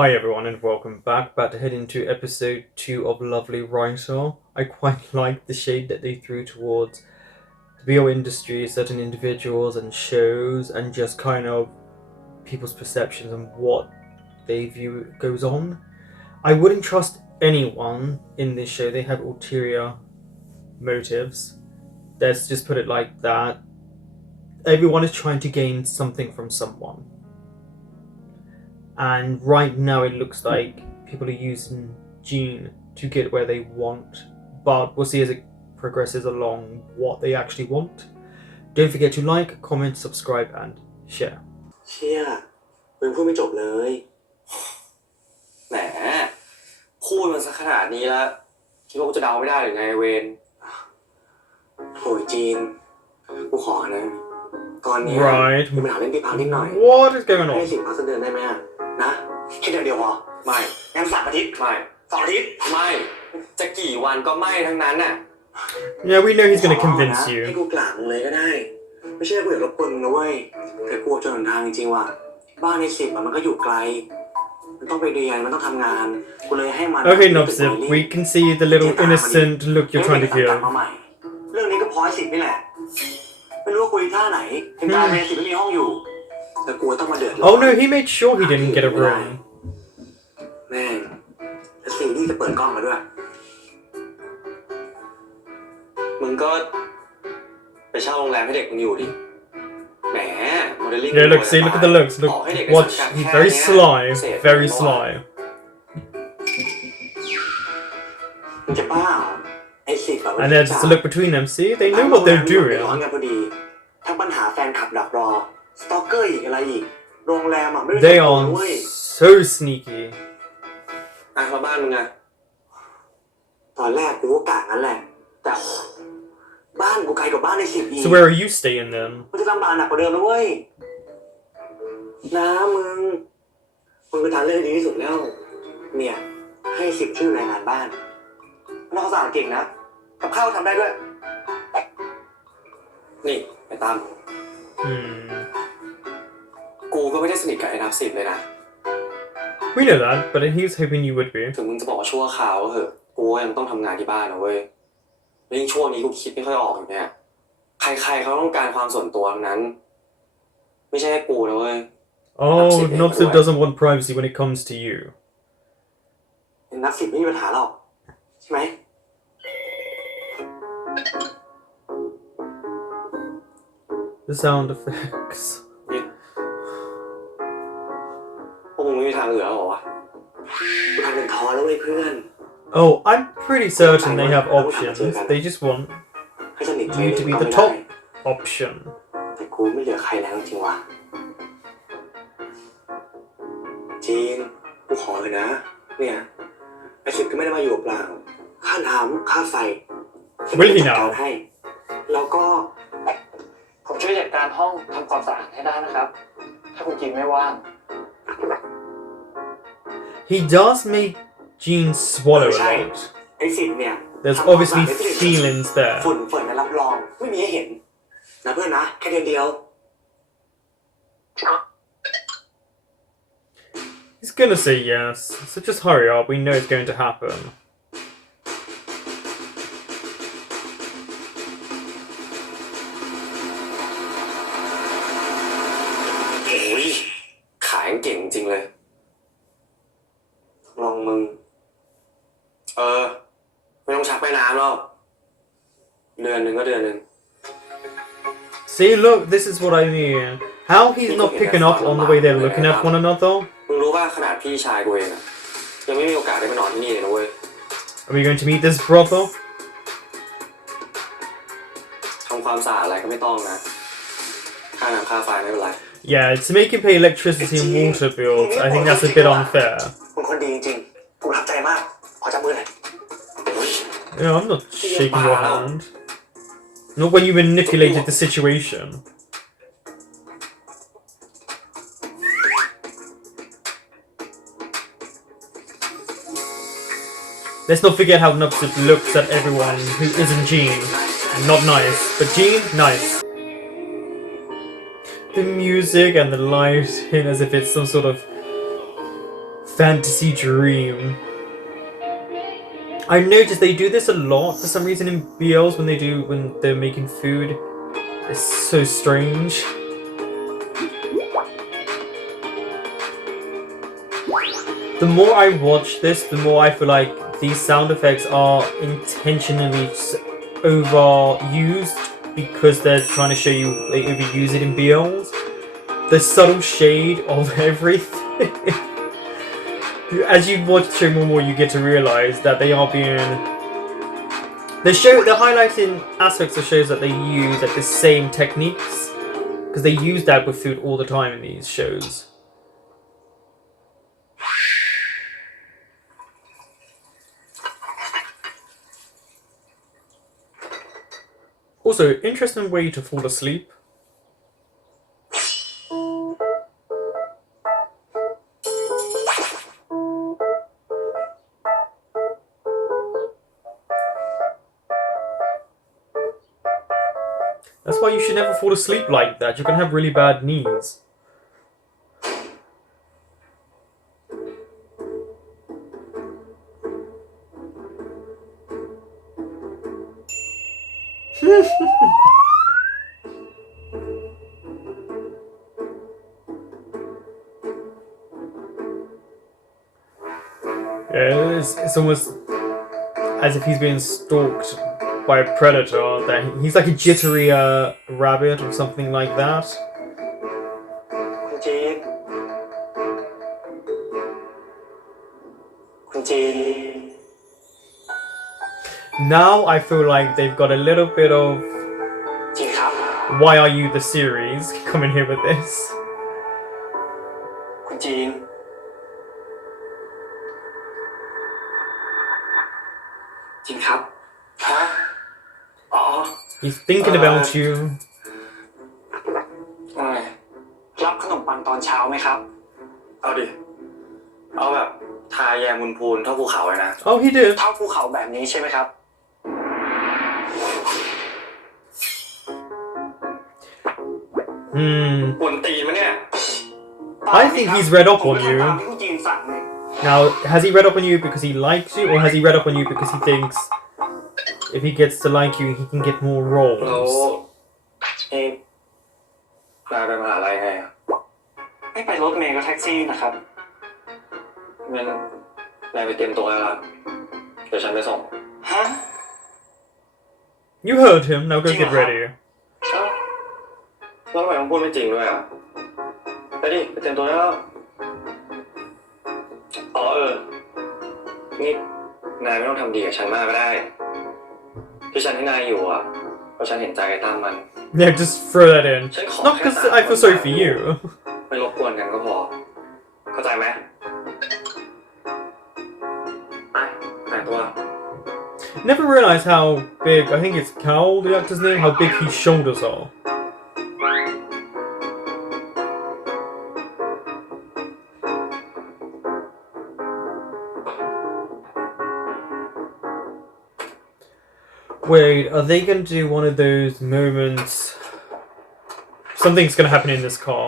Hi everyone and welcome back. About to head into episode 2 of Lovely Writer. I quite like the shade that they threw towards the BO industry, certain individuals and shows, and just kind of people's perceptions and what they view goes on. I wouldn't trust anyone in this show. They have ulterior motives. Let's just put it like that. Everyone is trying to gain something from someone. And right now it looks like people are using Gene to get where they want, but we'll see as it progresses along what they actually want. Don't forget to like, comment, subscribe and share. เชี่ยมึงพูดไม่จบเลยแหมพูดมันซะขนาดนี้แล้วคิดว่ากูจะเดาไม่ได้หรือไงเวนโหยจีนกูขอนะตอนนี้มีปัญหาเรื่องที่พักนิดหน่อย What is going ให้ on? สิ่งพักสักเดือนได้ไหมนะแค่เดียวพอไม่งั้น3 อาทิตย์ไม่2 อาทิตย์ไม่จะกี่วันก็ไม่ทั้งนั้นน่ะ Yeah, we know he's going to convince ให้ you. กูกล่าวมึงเลยก็ได้ไม่ใช่กูอยากรบกวนมึงนะเว้ยแต่กูจนหนทางจริงๆว่ะบ้านใน10มันก็อยู่ไกลมันต้องไปเรียนมันต้องทำงานกูเลยให้มัน Okay, Nobsip, we can see the little innocent look you're trying to give. เรื่องนี้ก็พอให้10นี่แหละไม่รู้ว่าคุยท่าไหนเห็นการเรียน10ไม่มีห้องอยู่แต่กูต้องมาเดือด Oh no, he made sure he didn't get a room. แม่งแล้วซีรีส์จะเปิดกล้องมาด้วยมึงก็ไปเช่าโรงแรมให้เด็กมึงอยู่ดิแหมโมเดลลิ่ง Yeah, look, see, look at the looks. Look, watch, he's very sly, very sly. มึงจะบ้าไอ้10แบบ And then just look between them, see, they know what they're ร้อน doing. กันพอดีทั้งปัญหาแฟนคลับดักรอสตอกเกอร์อีกอะไรอีกโรงแรมอ่ะไม่ได้ They are so sneaky. อ่ะมาบ้านมึงไงตอนแรกกูก็กะงั้นแหละแต่บ้านกูไกลกว่าบ้านใน10อีก So where are you staying then? มันจะลำบากหนักกว่าเดิมนะเว้ยนะมึงเป็นทางเลือกที่ดีที่สุดแล้วเนี่ยให้10ชื่อรายงานบ้านน้องภาษาเก่งนะกับข้าวทำได้ด้วยนี่ไปตามกูก็ไม่ได้สนิทกับไอ้นับ10เลยนะ We know that, but he was hoping you would be. ถึงมึงจะบอกว่าชั่วคราวก็เถอะกูยังต้องทำงานที่บ้านนะเว้ยแล้วยิ่งช่วงนี้กูคิดไม่ค่อยออกอย่างเงี้ยใครๆเขาต้องการความส่วนตัวทั้งนั้นไม่ใช่แค่กูนะเว้ย Oh, Nobsip doesn't want privacy when it comes to you. นับ10ไม่มีปัญหาหรอกใช่ไหม The sound effects. พวกมึงไม่มีทางเหลือหรอวะกูทำเป็นท้อแล้วเว้ยเพื่อน Oh, I'm pretty certain they have options. They just want ให้สนิท you to be the top option. แต่กูไม่เหลือใครแล้วจริงๆว่ะจีนกูขอเลยนะเนี่ยไอ้10ก็ไม่ได้มาอยู่เปล่าค่าน้ำค่าไฟ Will he now? ให้แล้วก็ผมช่วยจัดการห้องทำความสะอาดให้ได้นะครับถ้าคุณจีนไม่ว่าง He does make Gene swallow a lot. ไอ้10เนี่ย There's obviously feelings there. ฝุ่นนะรับรองไม่มีให้เห็นนะเพื่อนนะแค่เดียว He's gonna say yes, so just hurry up, we know it's going to happen. โอ้ยขายเก่งจริงเลยลองมึงไม่ต้องชักไปน้ำหรอกเดือนหนึ่งก็เดือนหนึ่ง See, look, this is what I mean. How he's not picking up on the way they're looking at one another? มึงรู้ป่ะขนาดพี่ชายกูเองอะยังไม่มีโอกาสได้มานอนที่นี่เลยนะเว้ย Are we going to meet this brother? ทำความสะอาดอะไรก็ไม่ต้องนะค่าน้ำค่าไฟไม่เป็นไร Yeah, to make him pay electricity and water bills, I think that's a bit unfair. มึงคนดีจริงๆกูประทับใจมากขอจับมือหน่อย Yeah, I'm not shaking your hand. Not when you manipulated the situation. Let's not forget how Nobsip looks at everyone who isn't Gene. Not nice, but Gene, nice. The music and the lighting as if it's some sort of fantasy dream. I noticed they do this a lot for some reason in BLs when they're making food. It's so strange. The more I watch this, the more I feel like these sound effects are intentionally overused because they're trying to show you they overuse it in BLs. The subtle shade of everything. As you watch the show more and more, you get to realize that they are being... They're highlighting aspects of shows that they use like the same techniques. Because they use that with food all the time in these shows. Also, interesting way to fall asleep. That's why you should never fall asleep like that. You're gonna have really bad knees. Yeah, it's almost as if he's being stalked by a predator. That he's like a jittery rabbit or something like that. Now I feel like they've got a little bit of Why Are You the series coming here with this. He's thinking about you. รับขนมปังตอนเช้าไหมครับเอาดิเอาแบบทาแยมพูนเท่าภูเขาเลยนะ Oh, he did. เท่าภูเขาแบบนี้ใช่ไหมครับ ปวนตีนมั้ยเนี่ย I think he's read up on you. Now, has he read up on you because he likes you, or has he read up on you because he thinks if he gets to like you, he can get more แล้ว roles? นี่นายไปมหาลัยไงไม่ไปรถเมล์ก็แท็กซี่นะครับงั้นนายไปเตรียมตัวแล้วล่ะเดี๋ยวฉันไปส่งฮะ You heard him. Now go get ready. แล้วทำไมต้องพูดไม่จริงด้วยอ่ะไปดิไปเตรียมตัวแล้วอ๋อนี่นายไม่ต้องทำดีกับฉันมากก็ได้ที่ฉันให้นายอยู่อ่ะเพราะฉันเห็นใจไอ้ตั้มมัน Yeah, just throw that in. Not because I feel sorry for you. ไม่รบกวนกันก็พอเข้าใจไหมไปแต่งตัว Never realized how big, I think it's Cal, the actor's name, how big his shoulders are. Wait, are they going to do one of those moments? Something's going to happen in this car.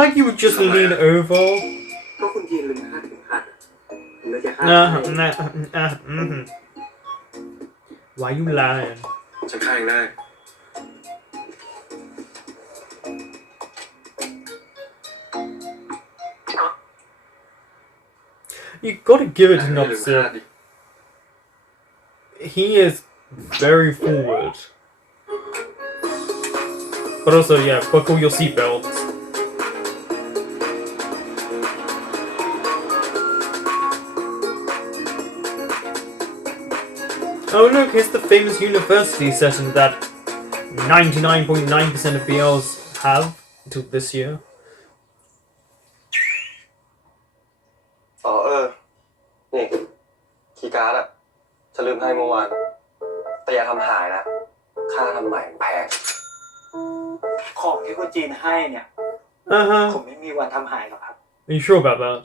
Like you would just lean over. Why you lying? ฉันฆ่าเองได้ You gotta give it to Nopsip. He is very forward. But also, yeah, buckle your seatbelts. Oh look, here's the famous university setting that 99.9% of BLs have until this year. นี่คีย์การ์ดอะฉันลืมให้เมื่อวานแต่อย่าทำหายนะค่าทำใหม่แพงของที่คุณจีนให้เนี่ยผมไม่มีวันทำหายหรอกครับ Are you sure about that?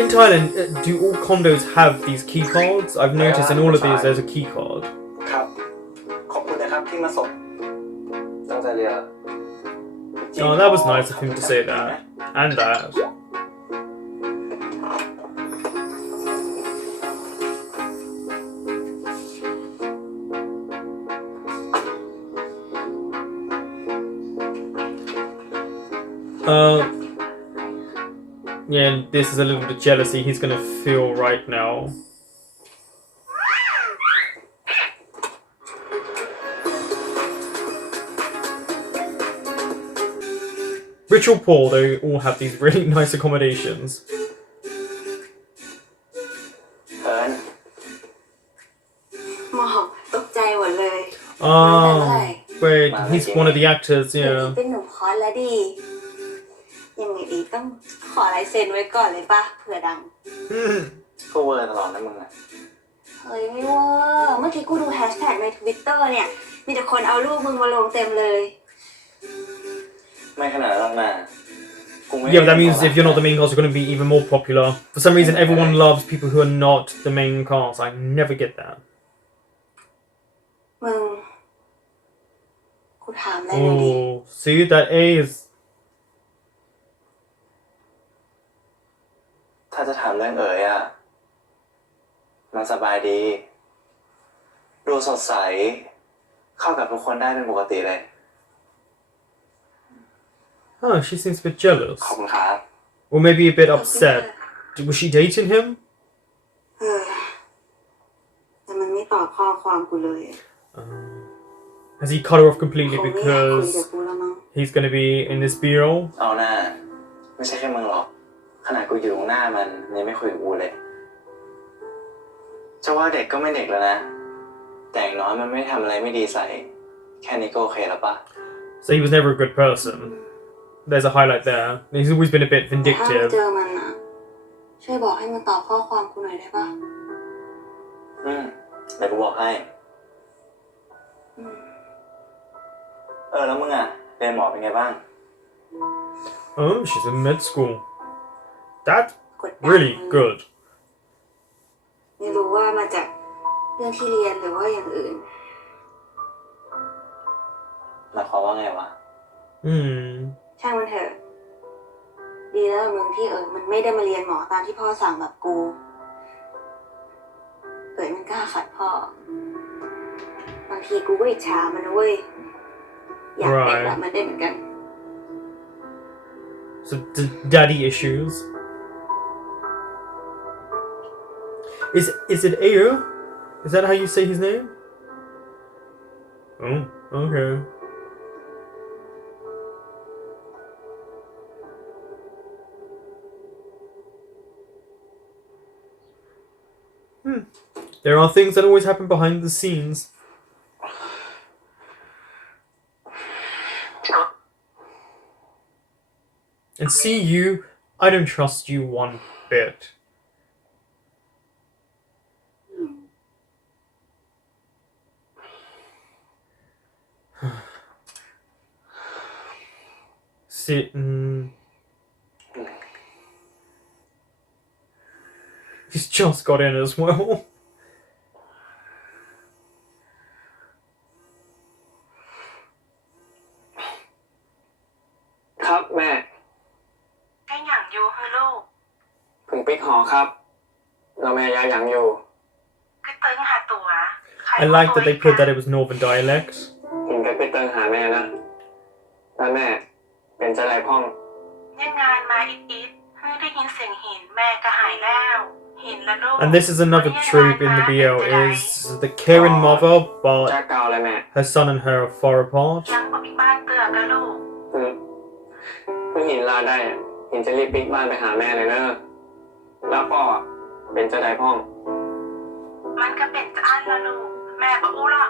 in Thailand, do all condos have these key cards? I've noticed in all of these there's a key card. ครับขอบคุณนะครับที่มาส่งตั้งใจเรียน Oh, that was nice of him to say that. And that. Yeah, this is a little bit of jealousy he's gonna feel right now. Rich or poor, they all have these really nice accommodations. เอิญ หมอตกใจหมดเลย Oh, wait, he's one of the actors, เดี๋ยว yeah. นี้เป็นหนุ่มฮอตแล้วดียังไงดีต้องขอลายเซ็นไว้ก่อนเลยป่ะเผื่อดัง ก็เวอร์ตลอดนะมึงอะ เฮ้ยไม่เวอร์เมื่อกี้กูดูแฮชแท็กใน Twitter เนี่ยมีแต่คนเอารูปมึงมาลงเต็มเลย ไม่ขนาดนั้นนะกูไม่ Yeah, but that means if you're not the main cast, you're gonna be even more popular. For some reason, everyone loves people who are not the main cast. I never get that. มึงกูถามได้เลยดิ Oh, see, that A is... ถ้าจะถามเรื่องเอ๋ยอะมันสบายดี ดูสดใส เข้ากับทุกคนได้เป็นปกติเลย Oh, she seems a bit jealous. ขอบคุณครับ Or maybe a bit upset. Was she dating him? เออแต่มันไม่ตอบข้อความกูเลย Has he cut her off completely คงไม่อยากคุย because กับกูแล้วมั้ง he's gonna be in this B-roll? เอาหน้า ไม่ใช่แค่มึงหรอก ขนาดกูอยู่ตรงหน้ามันยังไม่คุยกับกูเลย จะว่าเด็กก็ไม่เด็กแล้วนะ แต่อย่างน้อยมันไม่ทำอะไรไม่ดีใส่ แค่นี้ก็โอเคแล้วปะ So he was never a good person. There's a highlight there. He's always been a bit ถ้ามึง vindictive. เจอมันนะช่วยบอกให้มันตอบข้อความกูหน่อยได้ป่ะ เดี๋ยวกูบอกให้ แล้วมึงอะเรียนหมอเป็นไงบ้าง Oh, she's in med school. That's กดดัน really มึง good. ไม่รู้ว่ามาจากเรื่องที่เรียนหรือว่าอย่างอื่น หมายความว่าไงวะ ช่างมันเถอะ ดีแล้วมึงที่มันไม่ได้มาเรียนหมอตามที่พ่อสั่งแบบกูมันกล้าขัดพ่อบางทีกูก็อิจฉามันนะเว้ยอยากเป็นแบบมันได้เหมือนกัน So daddy issues. Is it Ayo? Is that how you say his name? Oh, okay. There are things that always happen behind the scenes. And see you, I don't trust you one bit. He's just got in as well. ครับแม่ แค่อย่างอยู่คือลูก เพิ่งปิกหอครับ เราแม่ยายยังอยู่ คือตึงหาตัว I like that they put that it was Northern dialect. เห็นกันไปเติงหาแม่นะแล้วแม่เป็นจะไรพ่อง ยังงานมาอิดๆเพิ่งได้ยินเสียงหินแม่ก็หายแล้วหินและลูก And this is another trope in the BL is the caring mother, จ้า but เก่าเลยแม่ her son and her are far apart. ยังบอกอีกบ้านเตือกับลูก เพิ่งหินลาได้หินจะรีบปิกบ้านไปหาแม่เลยเนอะแล้วพ่อเป็นจะไรพ่อง มันก็เป็นจะอันละลูก แม่บอกอู้ละ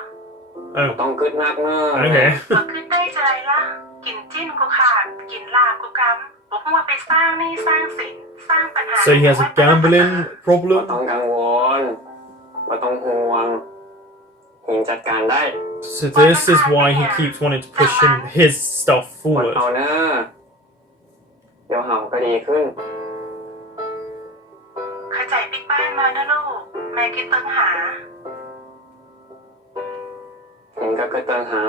Oh, ต้องกึดมากเนอะ okay. บอกขึ้นได้ใจละกินจิ้นกูขาดกินลาบกูกำบอกว่าไปสร้างหนี่สร้างสินสร้างปัญหา So he has a gambling ไม่ problem. ต้องกังวลไม่ต้องห่วงหินจัดการได้ So this is why he keeps wanting to push his stuff อด forward. เอาเนอะเดี๋ยวเห่าก็ดีขึ้น ใจปิ๊กบ้านมานะลูก แม่คิดตึงหา ผมก็เคยเตือนหา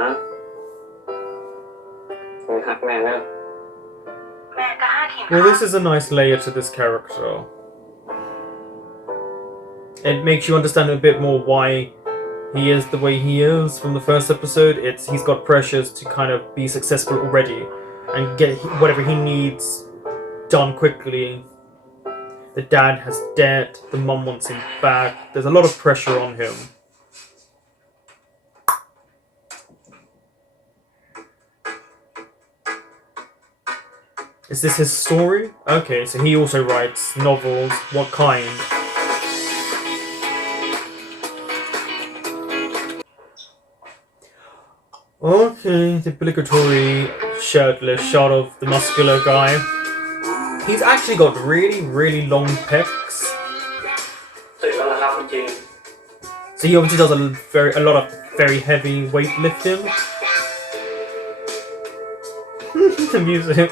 ผมหักแม่เนอะ แม่ก็ห้าขิง Well, this is a nice layer to this character. It makes you understand a bit more why he is the way he is from the first episode. He's got pressures to kind of be successful already and get whatever he needs done quickly. The dad has debt, the mum wants him back. There's a lot of pressure on him. Is this his story? Okay, so he also writes novels. What kind? Okay, the obligatory shirtless shot of the muscular guy. He's actually got really, really long pecs. ตื่นแล้วนะครับคุณจีน So he obviously does a lot of very heavy weightlifting. The music.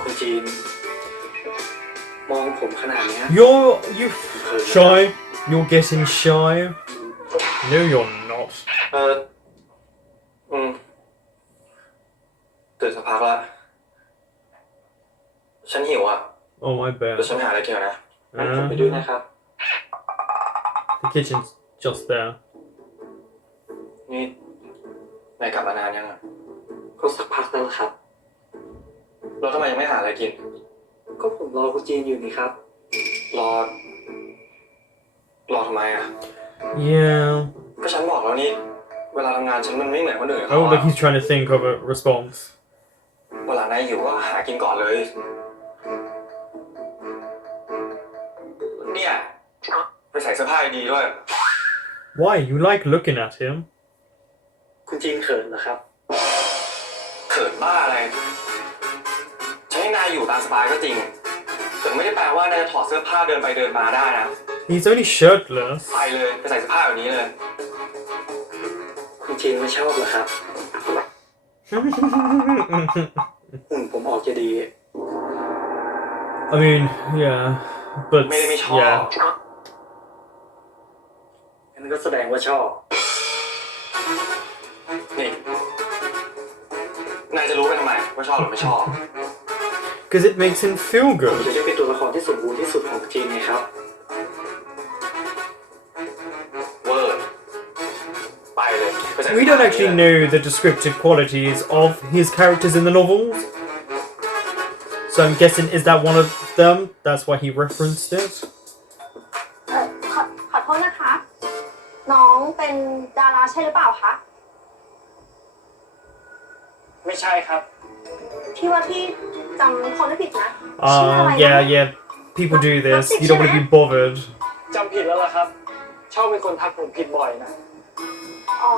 คุณจีนมองผมขนาดเนี้ย You shy. You're getting shy. No, you're not. ตื่นสักพักละฉันหิวอ่ะ Oh, my เดี๋ bad. ยวฉันหาอะไรกินก่อนนะงั้นผมไปด้วยนะครับ The kitchen's just there. นี่นายกลับมานานยังอ่ะก็สักพักแล้วครับเราทำไมยังไม่หาอะไรกินก็ผมรอคุณจีนอยู่นี่ครับรอทำไมอ่ะ Yeah. ก็ฉันบอกแล้วนี่เวลาทำงานฉันมันไม่เหมือนคนอื่นเขา Oh, look, he's trying to think of a response. เวลานายหิวก็หากินก่อนเลยเนี่ยไปใส่เสื้อผ้าดีด้วย Why? You like looking at him? คุณจีนเขินเหรอครับเขินบ้าอะไรฉันให้นายอยู่ตามสบายก็จริงแต่ไม่ได้แปลว่านายจะถอดเสื้อผ้าเดินไปเดินมาได้นะ He's only shirtless. ไปเลยไปใส่เสื้อผ้าแบบนี้เลยคุณจีนไม่ชอบเหรอครับผมออกจะดี I mean, yeah, but ไม่ได้ไม่ชอบ yeah. งั้นก็แสดงว่าชอบนี่นายจะรู้ไปทำไมว่าชอบหรือไม่ชอบ Because it makes him feel ผม good. จะได้เป็นตัวละครที่สมบูรณ์ที่สุดของจีนไงครับเวอร์ไปเลยไปใส่ We don't actually know the descriptive qualities of his characters in the novels. So I'm guessing, is that one of them? That's why he referenced it? ขอโทษนะคะ น้องเป็นดาราใช่หรือเปล่าคะ ไม่ใช่ครับ พี่ว่าพี่จำคนไม่ผิดนะชื่ออะไรนะ Yeah. People do this. You don't want to be bothered. จำผิดแล้วล่ะครับชอบเป็นคนทักผมผิดบ่อยนะ อ๋อ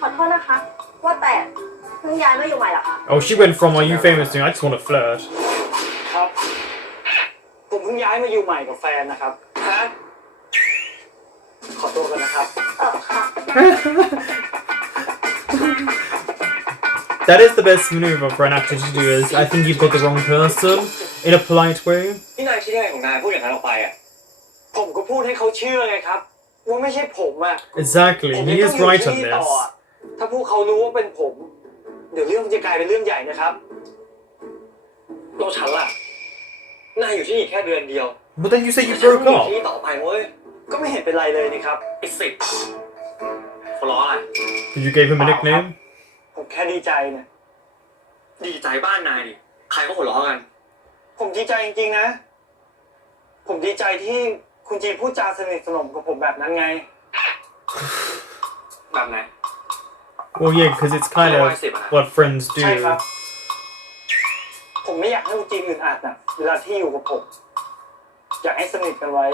ขอโทษนะคะ ว่าแต่เพิ่งย้ายมาอยู่ใหม่เหรอคะ Oh, she went from "Are you famous?" to "I just want to flirt." ครับผมเพิ่งย้ายมาอยู่ใหม่กับแฟนนะครับฮะขอตัวกันนะครับ ค่ะ That is the best maneuver for an actor to do. Is I think you've got the wrong person in a polite way. นี่นายคิดยังไงของนายพูดอย่างนั้นออกไปอ่ะผมก็พูดให้เขาเชื่อไงครับว่าไม่ใช่ผมอ่ะ Exactly. ผม He ยัง is ต้องอยู่ right ที่ on นี่ต่อ this. อะถ้าพวกเขารู้ว่าเป็นผม เดี๋ยวเรื่องมันจะกลายเป็นเรื่องใหญ่นะครับตัวฉันล่ะนายอยู่ที่นี่แค่เดือนเดียว But then you say you ฉัน broke อยู่ up. ที่นี่ต่อไปเว้ยก็ไม่เห็นเป็นไรเลยนี่ครับไอ้สิบเขาล้ออะไร Did you give him a nickname? ผมแค่ดีใจเนี่ยดีใจบ้านนายดิใครก็หัวเราะกัน ผมดีใจจริงๆนะ ผมดีใจที่คุณจีนพูดจาสนิทสนมกับผมแบบนั้นไง แบบไหน Well, yeah, because it's kind of what friends ใช่ครับ do. ผมไม่อยากให้คุณจีนอึดอัดนะเวลาที่อยู่กับผม อยากให้สนิทกันไว้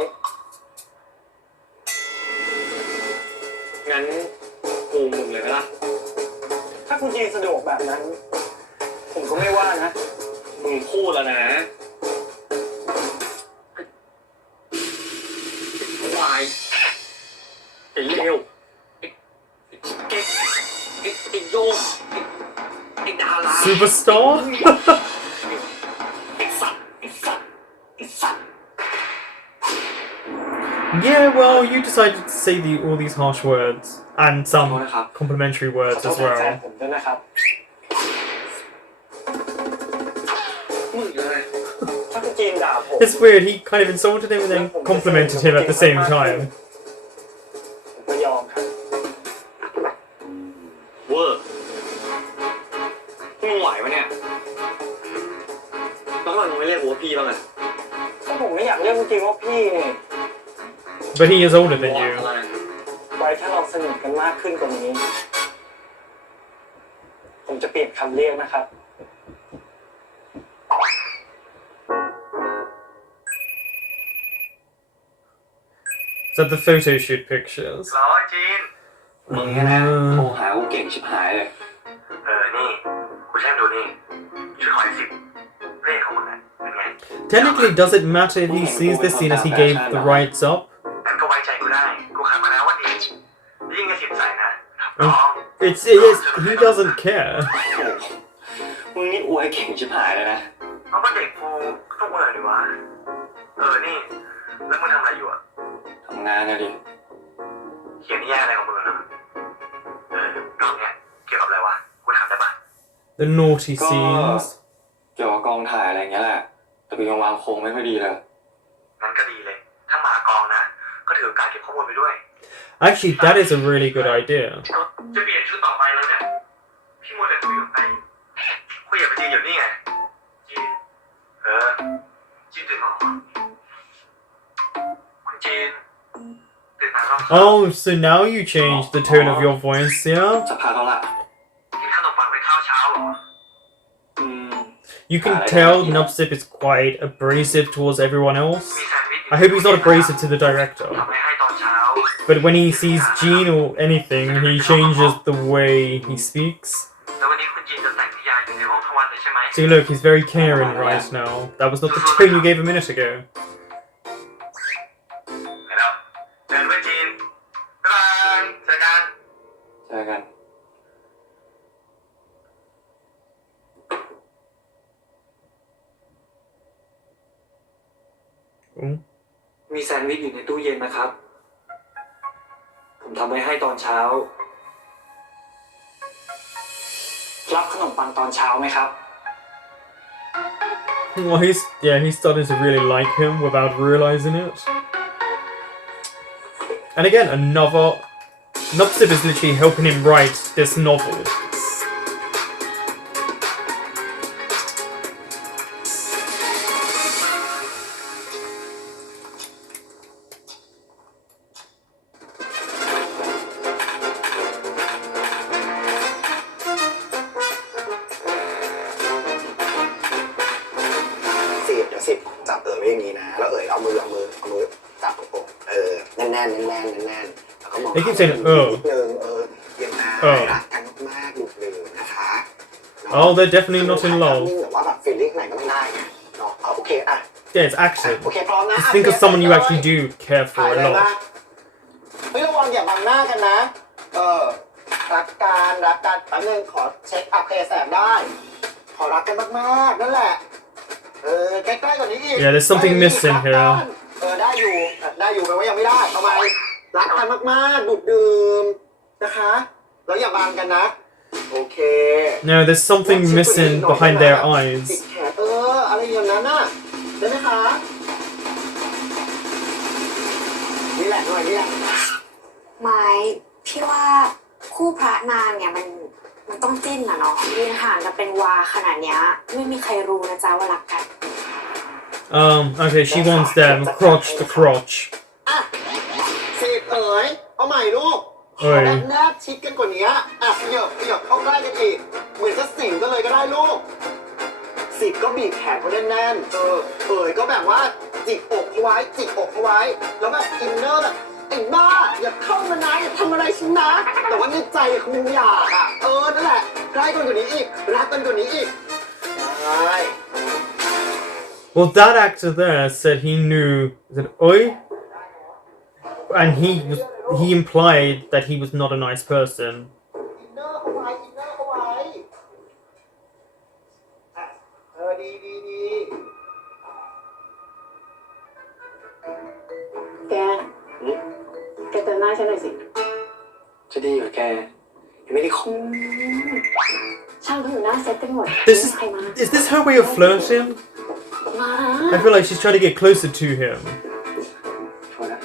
งั้นกูมึงเลยไหมล่ะ ถ้าคุณจีนสะดวกแบบนั้น ผมก็ไม่ว่านะ มึงพูดแล้วนะวายไอ้เลวไอ้เก๊กไอ้โยง Superstar? ไอ้สัตว์ไอ้สัตว์ไอ้สัตว์ Yeah, well, you decided to say all these harsh words and ขอโทษ some นะครับ complimentary ขอ words โทษ as แทนแฟน well. ผมด้วยนะครับมึงเลยถ้าคุณจีนด่าผม It's weird, he kind of insulted him and then complimented him at the same time. ผมก็ยอมครับเวอร์มึงไหวปะเนี่ยแล้วทำไมมึงไม่เรียกกูว่าพี่บ้างอะก็ผมไม่อยากเรียกคุณจีนว่าพี่นี่ But he is older than you. ไว้ถ้าเราสนิทกันมากขึ้นกว่านี้ ผมจะเปลี่ยนคำเรียกนะครับ Is that the photo shoot pictures? ร้อยจีน มึงเนี่ยนะโทรหากูเก่งชิบหายเลย นี่กูใช้ดูนี่ช่วยขอ10เลขของมึงอ่ะเป็นไง Technically, does it matter if he sees this scene as he gave the rights up? งั้นก็ไว้ใจกูได้ กูขับมาแล้วว่าดียิ่งจะ10ใส่นะน้อง He doesn't care. มึงนี่อวยเก่งชิบหายเลยนะ เอาก็เด็กกูต้องเมื่อดีวะนี่แล้วมึงทำอะไรอยู่อ่ะ ทำงานนะดิ เขียนนิยายอะไรของมึงนะเรื่องเนี้ยเกี่ยวกับอะไรวะ กูถามได้ปะ The naughty ก็ scenes. เกี่ยวกับกองถ่ายอะไรอย่างเงี้ยแหละ แต่เป็นยังวางโครงไม่ค่อยดีเลย งั้นก็ดีเลย ถ้ามากองนะ ก็ถือการเก็บข้อมูลไปด้วย Actually, that is a really good idea. จะเปลี่ยนชุดต่อไปแล้วเนี่ย พี่มัวแต่คุยกับใครคุยกับจีนอยู่นี่ไงจีนจีนตื่นแล้วคุณจีนตื่นมาแล้ว Oh, so now you changed the tone of your voice, yeah? สักพักแล้วล่ะ กินขนมปังเป็นข้าวเช้าเหรอ อืม You can tell Nupsip is quite abrasive towards everyone else. มีแซนด์วิช I hope he's not abrasive to the director. ทำไปให้ตอนเช้า But when he sees Jean or anything, he changes the way he speaks. แล้ววันนี้คุณจีนจะแต่งนิยายอยู่ในห้องทั้งวันเลยใช่ไหม See, look, he's very caring right now. That was not the tone you gave a minute ago. ไปแล้วเจอกันด้วยจีนบ๊ายบายเจอกัน เจอกัน มีแซนด์วิชอยู่ในตู้เย็นนะครับ ผมทำไว้ให้ตอนเช้า รับขนมปังตอนเช้าไหมครับ Well, he's starting to really like him without realizing it. And again, Nupsip is literally helping him write this novel. Sip จับไว้อย่างนี้นะแล้วเอามือจับอกแน่นแล้วก็มอง They keep saying นิดนึงยังรักกันมากดุเดือดนะคะ Oh, they're definitely not in love. หรือว่าแบบฟีลลิ่งไหนก็ไม่ได้ไงเนาะโอเคอ่ะ Yeah, it's action. โอเคพร้อมนะ Just think of someone you actually do care ถ่า for ย a เลยนะ lot. เฮ้ยระวังอย่าบังหน้ากันนะรักกันแป๊บนึงขอเช็คโอเคแสบได้ขอรักกันมากๆนั่นแหละใกล้ๆกว่านี้อีก Yeah, there's something missing here. ได้อยู่แปลว่ายังไม่ได้เอาไปรักกันมากๆดูดดื่มนะคะแล้วอย่าบังกันนะโอเค No, there's something missing behind their eyes. ติดแขนอะไรอย่างนั้นน่ะได้ไหมคะนี่แหละหน่อยนี่แหละ ไม้พี่ว่าคู่พระนางเนี่ยมันต้องจิ้นอะเนาะยืนห่างกันเป็นวาขนาดเนี้ยไม่มีใครรู้นะจ๊ะว่ารักกัน Okay, she wants them crotch to crotch. อ่ะสิบเอาใหม่ลูกขอแนบชิดกันกว่านี้ขยับเข้าใกล้กันอีกเหมือนจะสิงกันเลยก็ได้ลูกสิบก็บีบแขนเขาแน่นๆก็แบบว่าจิกอกเขาไว้แล้วแบบอินเนอร์แบบไอ้บ้าอย่าเข้ามานะอย่าทำอะไรฉันนะแต่ว่าในใจคงอยากนั่นแหละใกล้กันกว่านี้อีกรักกันกว่านี้อีกใช่ Well, that actor there said he knew that Oi, and he implied that he was not a nice person. อินเนอร์เข้าไว้ ดีแกแกเติมหน้าฉันหน่อยสิ จะดีเหรอแกยังไม่ได้คบ ช่างเขาอยู่หน้าเซ็ตกันหมด This ใครมา is this her way of flirting? มา I feel like she's trying to get closer to him. ชัวร์นะ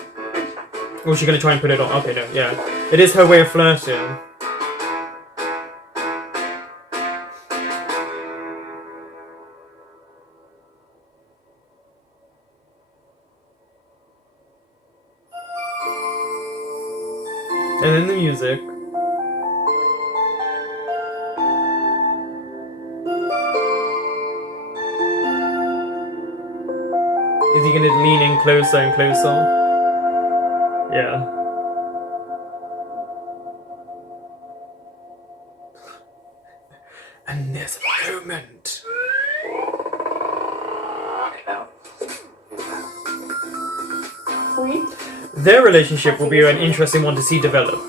Or is she gonna try and put it on? Okay, no, yeah. It is her way of flirting. And then the music. Is he gonna lean in closer and closer? Yeah. And there's a moment. แล้ว อุ้ย Their relationship will be an interesting one to see develop.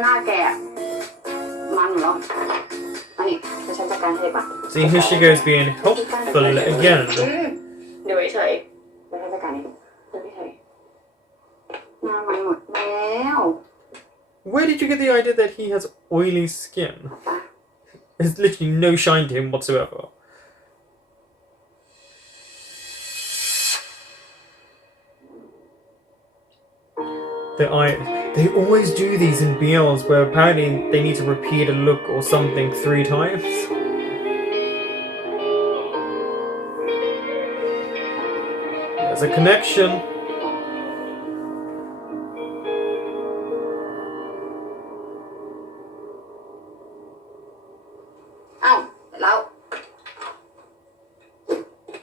หน้าแกอะมันเหรออันนี้จะฉันจัดการให้ปะ See, here she goes being helpful again. เดี๋ยวเฉยๆไม่ให้จัดการเองเดี๋ยวเฉยๆหน้ามันหมดแล้ว Where did you get the idea that he has oily skin? There's literally no shine to him whatsoever. They always do these in BLs where apparently they need to repeat a look or something 3 times. There's a connection. เอ้าเสร็จแล้ว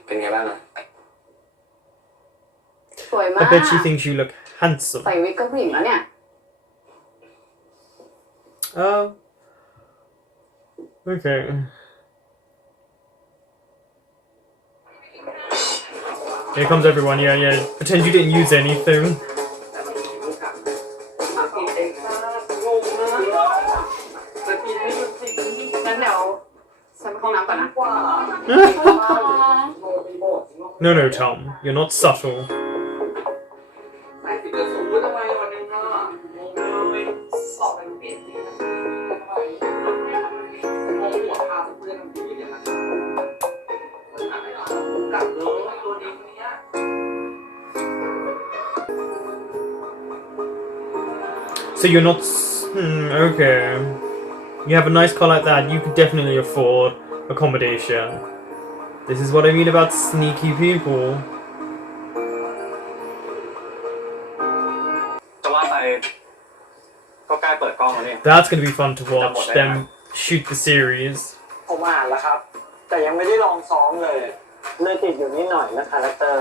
เป็นไงบ้างอะ สวยมาก I bet she thinks you look handsome. ใส่วิกก็ผู้หญิงแล้วเนี่ย Okay. Here comes everyone, yeah. Pretend you didn't use anything. งั้นเดี๋ยวฉันไปเข้าน้ำก่อนนะ No, Tom. You're not subtle. So you're not... okay. You have a nice car like that, you could definitely afford accommodation. This is what I mean about sneaky people. จะว่าไปก็ใกล้เปิดกล้องแล้วนี่ That's gonna be fun to watch, them shoot the series. ผมอ่านแล้วครับ แต่ยังไม่ได้ลองซ้อมเลย เลยติดอยู่นิดหน่อยนะคาแรคเตอร์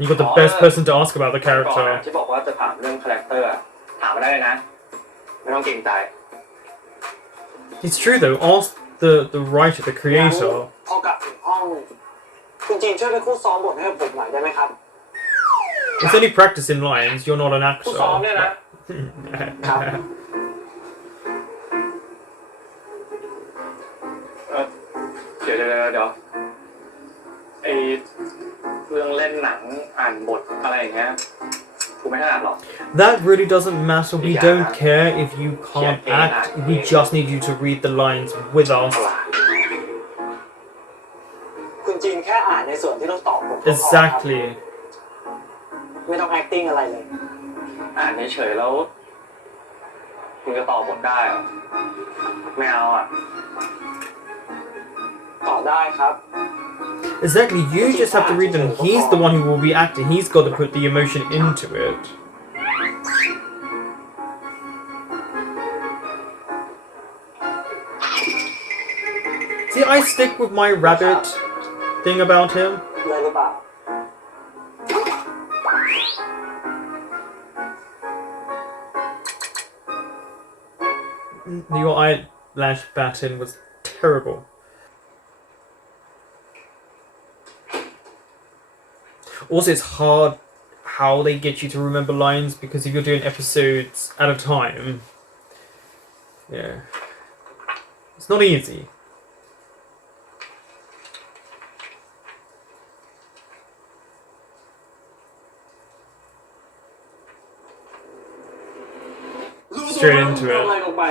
You got the best person to ask about the ก่อน character. ที่บอกว่าจะถามเรื่องคาแรคเตอร์อะถามมาได้เลยนะ ไม่ต้องเกรงใจ It's true though, ask the writer, the creator. พอกลับถึงห้อง คุณจีนช่วยไปคู่ซ้อมบทให้ผมหน่อยได้ไหมครับ It's only practice in lines, you're not an คู่ซ้อมเนี่ยนะ ครับ actor. เดี๋ยวไอเรื่องเล่นหนังอ่านบทอะไรอย่างเงี้ยกูไม่ถนัดหรอก That really doesn't matter, we don't care if you can't act, we just need you to read the lines with us. คุณจีนแค่อ่านในส่วนที่ต้องตอบผมก็พอครับ Exactly. ไม่ต้อง acting อะไรเลย อ่านเฉยๆแล้วมึงจะตอบบทได้เหรอไม่เอาอ่ะ ตอบได้ครับ Exactly, you just have to read them. He's the one who will be acting, he's got to put the emotion into it. See, I stick with my rabbit thing about him. เลยหรือเปล่า Your eyelash pattern was terrible. Also, it's hard how they get you to remember lines, because if you're doing episodes at a time, yeah, it's not easy. Straight into ทำอะไร it. ลงไป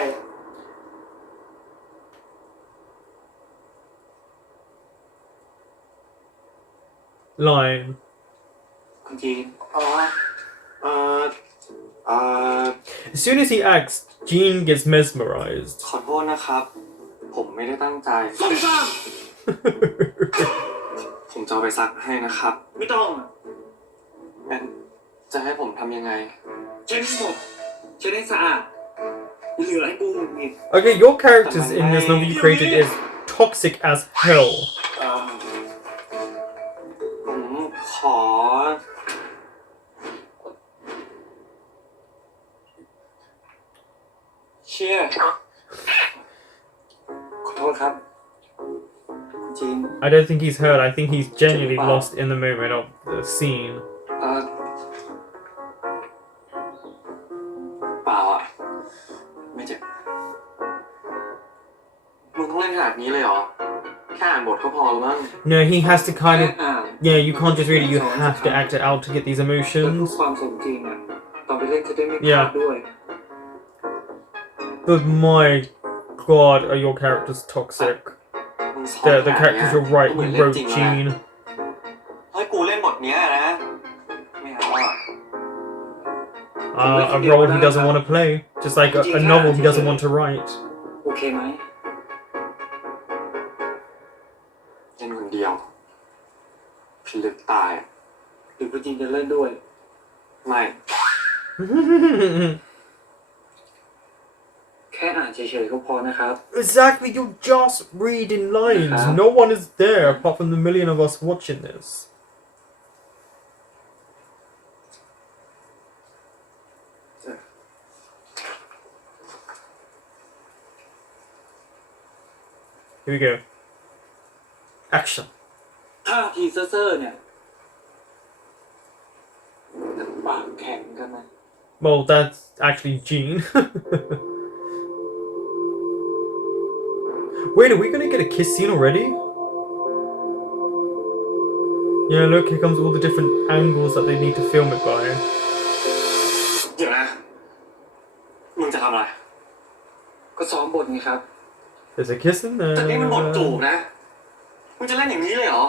Line. คุณจีน อ๋อเอ่อเอ่อ As soon as he acts, Jean gets mesmerized. ขอโทษนะครับ ผมไม่ได้ตั้งใจ ส้มซ่าม ผมจะเอาไปซักให้นะครับ ไม่ต้อง งั้นจะให้ผมทำยังไง เช็ดให้หมดเช็ดให้สะอาดเหลือให้กูหงุดหงิด Okay, your characters in this novel you created is toxic as hell. ผมขอ เชี่ยขอโทษครับ คุณจีน I don't think he's hurt. I think he's genuinely lost in the moment of the scene. เปล่าอ่ะ ไม่เจ็บมึงต้องเล่นขนาดนี้เลยเหรอ แค่อ่านบทก็พอแล้วมั้ง No, he has to kind of. อ่าน Yeah, you can't just read it. You have to act it out to get these แล้วพูด emotions. ความสมจริงอ่ะ ตอนไปเล่นจะได้ไม่พลา Yeah. ดด้วย But my god, are your characters toxic? มึงซ้อม The ขนาด characters เนี้ย you're right. ก็เหมือน You เล่น wrote จริงเลย Jean. ให้กูเล่นบทเนี้ยนะ ไม่เอาอ่ะ A role he doesn't want to play, just like a novel he doesn't want to write. โอเคไหมเล่นคนเดียวพิลึกตายอะหรือกูจริงจะเล่นด้วย ไม่ แค่อ่านเฉยๆก็พอนะครับ Exactly, you're just reading lines. No one is there apart from the million of us watching this. Here we go. Action. ท่าทีเซ่อๆเนี่ยปากแข็งกันนะ Well, that's actually Jean. Wait, are we gonna get a kiss scene already? Yeah, look, here comes all the different angles that they need to film it by. เดี๋ยวนะ มึงจะทำอะไร ก็ซ้อมบทไงครับ There's a kiss in แต่นี่มันบทจูบ there. นะ มึงจะเล่นอย่างนี้เลยเหรอ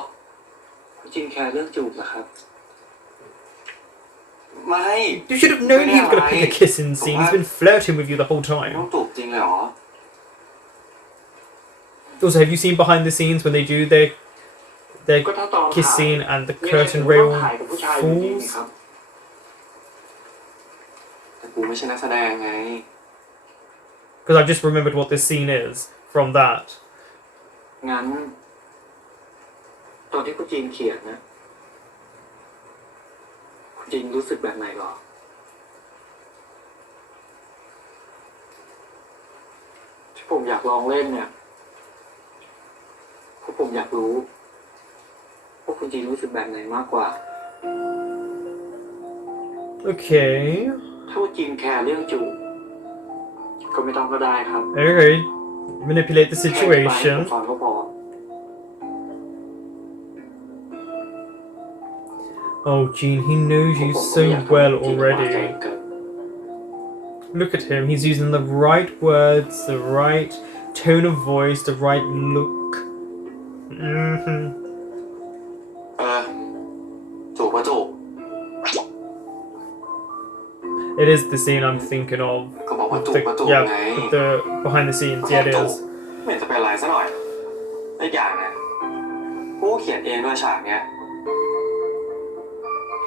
จริงแค่เรื่องจูบเหรอครับ ไม่ You should have known he was gonna pick a kissing scene. He's been flirting with you the whole ต้อ time. งจูบจริงเลยเหรอ Also, have you seen behind the scenes when they do their ก็ถ้าตอน kiss ถ่าย scene and the ยังไง curtain ผมก็ต้อง rail ถ่ายกับผู้ชายอยู่ดีนี่ falls? ครับ แต่กูไม่ใช่นักแสดงไง Because I've just remembered what this scene is from that. งั้น ตอนที่คุณจีนเขียนนะ คุณจีนรู้สึกแบบไหนหรอ ที่ผมอยากลองเล่นเนี่ยเพราะผมอยากรู้ว่าคุณจีนรู้สึกแบบไหนมากกว่า Okay. ถ้าว่าจีนแคร์เรื่องจูบก็ไม่ต้องก็ได้ครับ Okay. Manipulate the แค่อธิบายให้ผม situation. ฟังก็พอ Oh, Jean, he knows you ผมก็ so ไม่อยากทำให้ well จีนลำบากใจ already. เกิน Look at him. He's using the right words, the right tone of voice, the right look. Mm-hmm. จูบก็จูบ It is the scene I'm thinking of. ก็บอกว่า With จูบ the, ก็จูบ yeah, ไง with the behind the scenes. Yeah, it จูบ is. ไม่เห็นจะเป็นไรซะหน่อยอีกอย่างนะกูเขียนเองด้วยฉากเนี้ย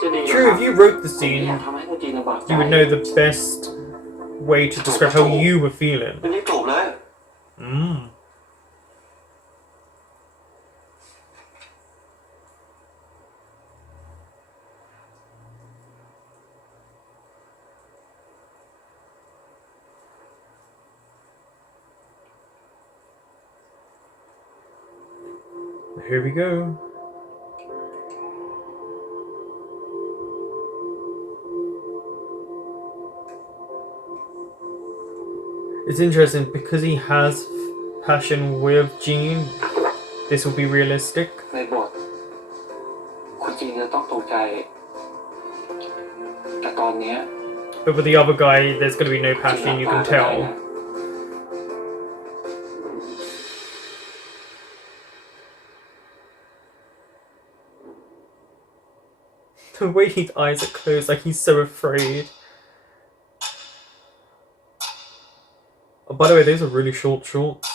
จะดีเหรอ True, ครับ if you wrote the ผมไม่อยาก scene, ทำให้คุณจีนลำบากใจ you would know the best way to describe how you were feeling. เป็นที่จูบเลย Mm. Here we go. It's interesting because he has passion with Jean. This will be realistic. ในบทคุณจีนจะต้องตกใจแต่ตอนเนี้ย But with the other guy, there's going to be no passion, you can tell. The way his eyes are closed, like he's so afraid. Oh, by the way, those are really short shorts.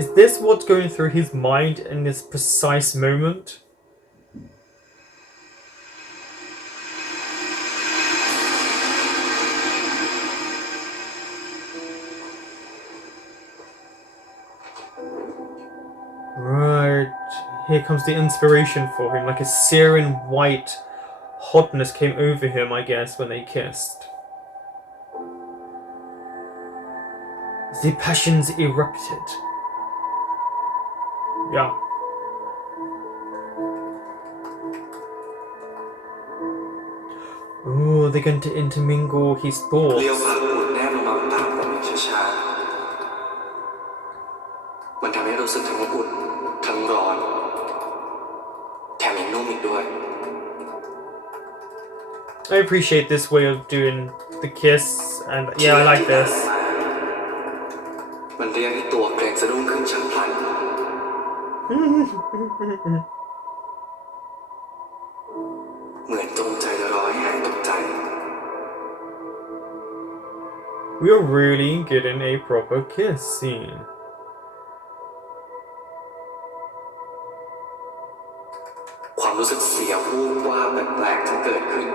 Is this what's going through his mind in this precise moment? Right, here comes the inspiration for him, like a searing white hotness came over him, I guess, when they kissed. The passions erupted. Yeah. Oh, they're going to intermingle his thoughts. เลี้ยวพาปูดแนบลงมาบนตาผมอย่างช้าๆมันทำให้รู้สึกทั้งอุ่นทั้งร้อนแถมยังนุ่มอีกด้วย I appreciate this way of doing the kiss, and yeah, I like this. มันเรียกให้ตัวเกรงสะดุ้งขึ้นฉับพลัน เหมือนจงใจจะรอให้หายตกใจ We are really getting a proper kiss scene. ความรู้สึกเสียววูบว่าบแปลกๆจะเกิดขึ้น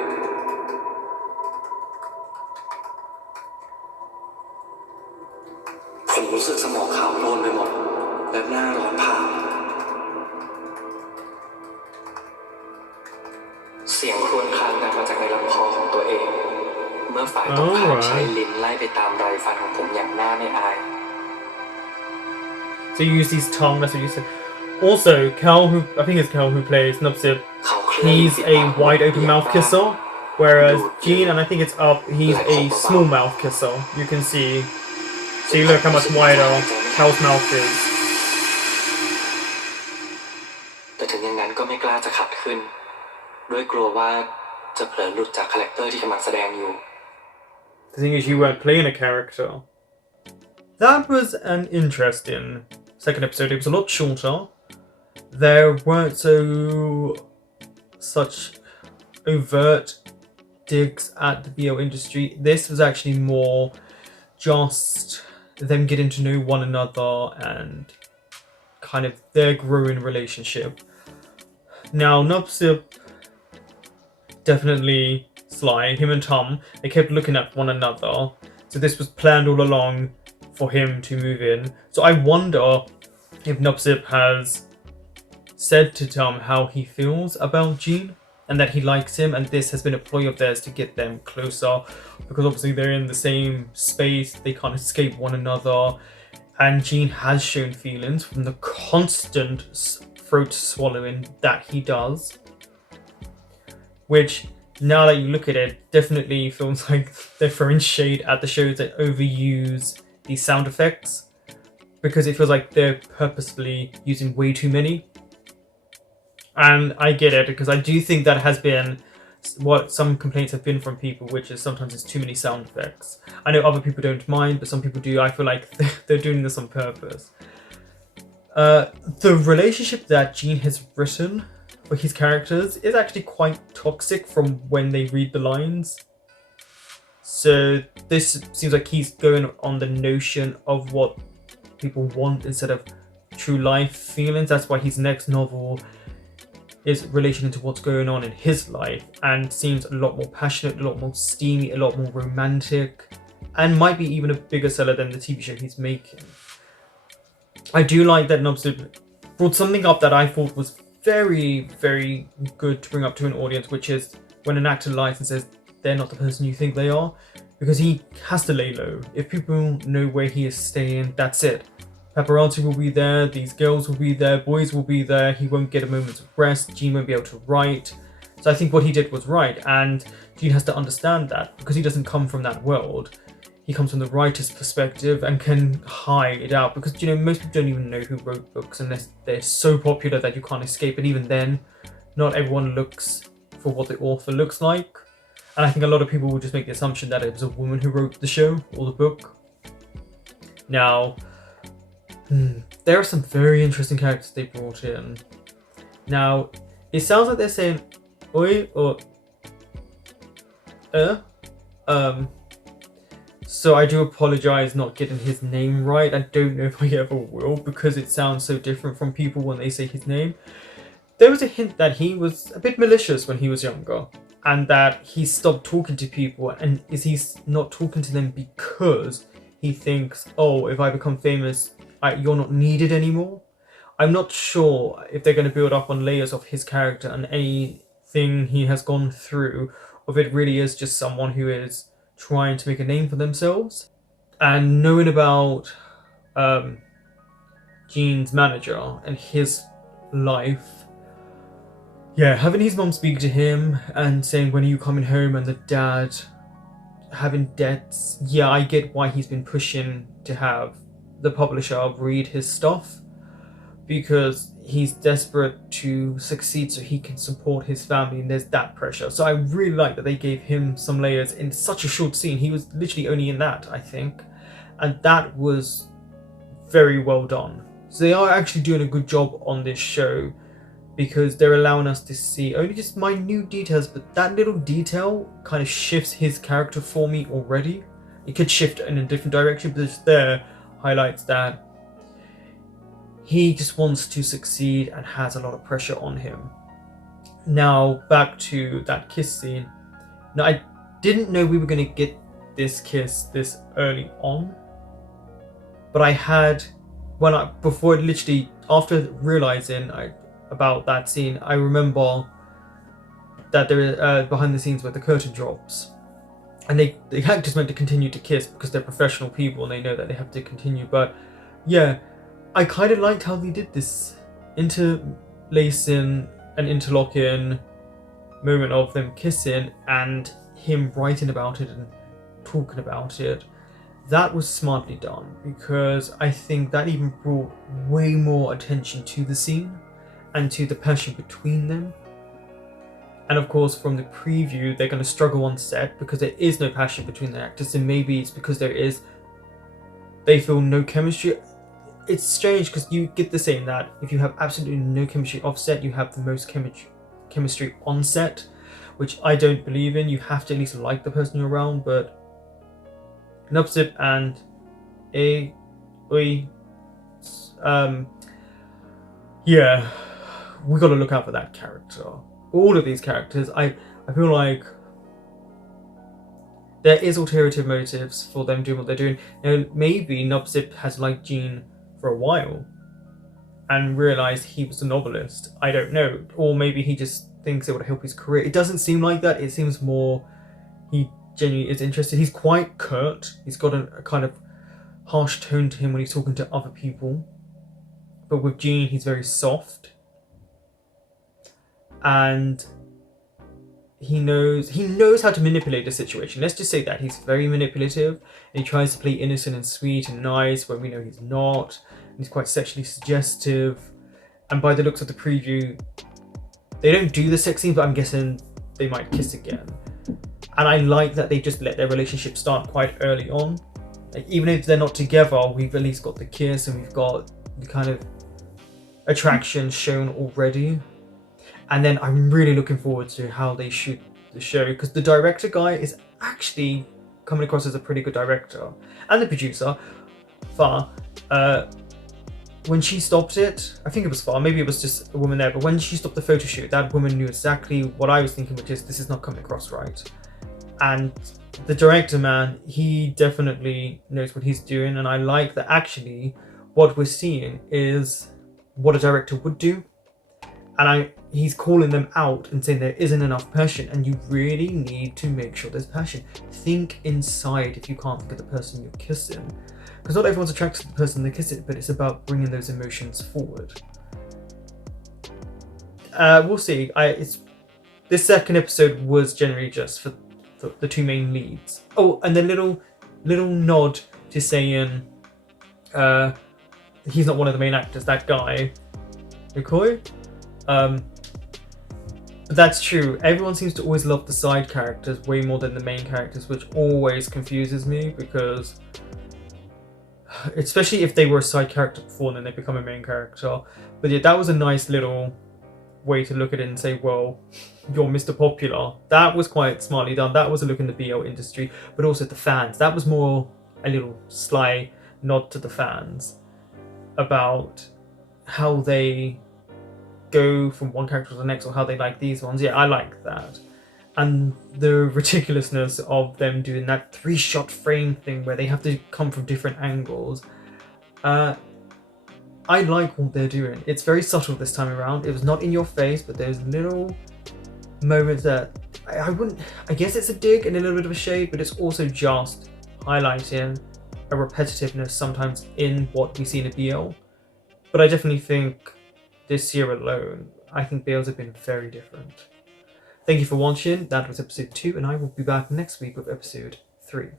ผมรู้สึกสมองขาวโพลนไปหมดและหน้าร้อนเผาเสียงครวญครางดังมาจากในลำคอของตัวเอง เมื่อฝ่ายตรงข้ามใช้ลิ้นไล่ไปตามรอยฟันของผมอย่างน่าไม่อาย So you use his tongue, that's what you said. Also, Cal, who I think it's Cal who plays Nupsip, he's a wide open mouth kisser, whereas Jean, and I think it's Up, he's a small mouth kisser. You can see. See, look how much wider Cal's mouth is. แต่ถึงอย่างนั้นก็ไม่กล้าจะขัดขึ้นด้วยกลัวว่าจะเผลอหลุดจากคาแรคเตอร์ที่กำลังแสดงอยู่ The thing is, you weren't playing a character. That was an interesting second episode. It was a lot shorter. There weren't such overt digs at the BL industry. This was actually more just them getting to know one another and kind of their growing relationship. Now, Nupsip, definitely Sly, him and Tom, they kept looking at one another. So this was planned all along for him to move in. So I wonder if Nupsip has said to Tom how he feels about Jean and that he likes him, and this has been a ploy of theirs to get them closer, because obviously they're in the same space, they can't escape one another, and Jean has shown feelings from the constant throat swallowing that he does, which, now that you look at it, definitely feels like they're throwing shade at the shows that overuse these sound effects, because it feels like they're purposefully using way too many. And I get it, because I do think that has been what some complaints have been from people, which is sometimes it's too many sound effects. I know other people don't mind, but some people do. I feel like they're doing this on purpose. The relationship that Jean has written for his characters is actually quite toxic from when they read the lines. So this seems like he's going on the notion of what people want instead of true life feelings. That's why his next novel is relation to what's going on in his life, and seems a lot more passionate, a lot more steamy, a lot more romantic, and might be even a bigger seller than the TV show he's making. I do like that Nupsip brought something up that I thought was very, very good to bring up to an audience, which is when an actor lies and says they're not the person you think they are. because he has to lay low. If people know where he is staying, that's it. Paparazzi will be there, these girls will be there, boys will be there, he won't get a moment of rest, Gene won't be able to write. So I think what he did was right, and Gene has to understand that because he doesn't come from that world. He comes from the writer's perspective and can hide it out because, you know, most people don't even know who wrote books unless they're so popular that you can't escape. And even then, not everyone looks for what the author looks like. And I think a lot of people will just make the assumption that it was a woman who wrote the show or the book. Now, there are some very interesting characters they brought in. Now, it sounds like they're saying oi or so I do apologize not getting his name right. I don't know if I ever will because it sounds so different from people when they say his name. There was a hint that he was a bit malicious when he was younger and that he stopped talking to people, and is he not talking to them because he thinks, oh, if I become famous, you're not needed anymore? I'm not sure if they're going to build up on layers of his character and anything he has gone through, or if it really is just someone who is trying to make a name for themselves. And knowing about Gene's manager and his life, yeah, having his mom speak to him and saying, when are you coming home, and the dad having debts, yeah, I get why he's been pushing to have the publisher read his stuff, because he's desperate to succeed so he can support his family, and there's that pressure. So I really like that they gave him some layers in such a short scene. He was literally only in that, I think, and that was very well done. So they are actually doing a good job on this show because they're allowing us to see only just minute details, but that little detail kind of shifts his character for me already. It could shift in a different direction, but it's there highlights that he just wants to succeed and has a lot of pressure on him. Now, back to that kiss scene. Now, I didn't know we were going to get this kiss this early on, but I had, after realizing about that scene, I remember that there behind the scenes where the curtain drops, and the actors meant to continue to kiss because they're professional people and they know that they have to continue. But yeah, I kind of liked how they did this interlacing and interlocking moment of them kissing and him writing about it and talking about it. That was smartly done because I think that even brought way more attention to the scene and to the passion between them. And of course, from the preview, they're going to struggle on set because there is no passion between the actors, and maybe it's because they feel no chemistry. It's strange because you get the saying that if you have absolutely no chemistry off set, you have the most chemistry on set, which I don't believe in. You have to at least like the person you're around. But Nupsip and yeah, we got to look out for that character. All of these characters, I feel like there is ulterior motives for them doing what they're doing. Now, maybe Nupsip has liked Gene for a while and realized he was a novelist. I don't know. Or maybe he just thinks it would help his career. It doesn't seem like that. It seems more he genuinely is interested. He's quite curt. He's got a kind of harsh tone to him when he's talking to other people. But with Gene, he's very soft. And he knows how to manipulate the situation. Let's just say that he's very manipulative, and he tries to play innocent and sweet and nice when we know he's not. And he's quite sexually suggestive. And by the looks of the preview, they don't do the sex scene, but I'm guessing they might kiss again. And I like that they just let their relationship start quite early on. Like, even if they're not together, we've at least got the kiss and we've got the kind of attraction shown already. And then I'm really looking forward to how they shoot the show, because the director guy is actually coming across as a pretty good director. And the producer, Far, when she stopped it, I think it was Far, maybe it was just a woman there, but when she stopped the photo shoot, that woman knew exactly what I was thinking, which is this is not coming across right. And the director, man, he definitely knows what he's doing, and I like that actually what we're seeing is what a director would do. And he's calling them out and saying there isn't enough passion, and you really need to make sure there's passion. Think inside if you can't look at the person you're kissing, because not everyone's attracted to the person they're kissing, but it's about bringing those emotions forward. We'll see. This second episode was generally just for the two main leads. Oh, and the little nod to saying he's not one of the main actors, that guy, Nikoi. But that's true. Everyone seems to always love the side characters way more than the main characters, which always confuses me, because especially if they were a side character before and then they become a main character. But yeah, that was a nice little way to look at it and say, well, you're Mr. Popular. That was quite smartly done. That was a look in the BL industry, but also the fans. That was more a little sly nod to the fans about how they go from one character to the next, or how they like these ones. Yeah, I like that. And the ridiculousness of them doing that 3-shot frame thing where they have to come from different angles. I like what they're doing. It's very subtle this time around. It was not in your face, but there's little moments that I guess it's a dig and a little bit of a shade, but it's also just highlighting a repetitiveness sometimes in what we see in a BL. But I definitely think this year alone, I think BLs have been very different. Thank you for watching. That was episode 2, and I will be back next week with episode 3.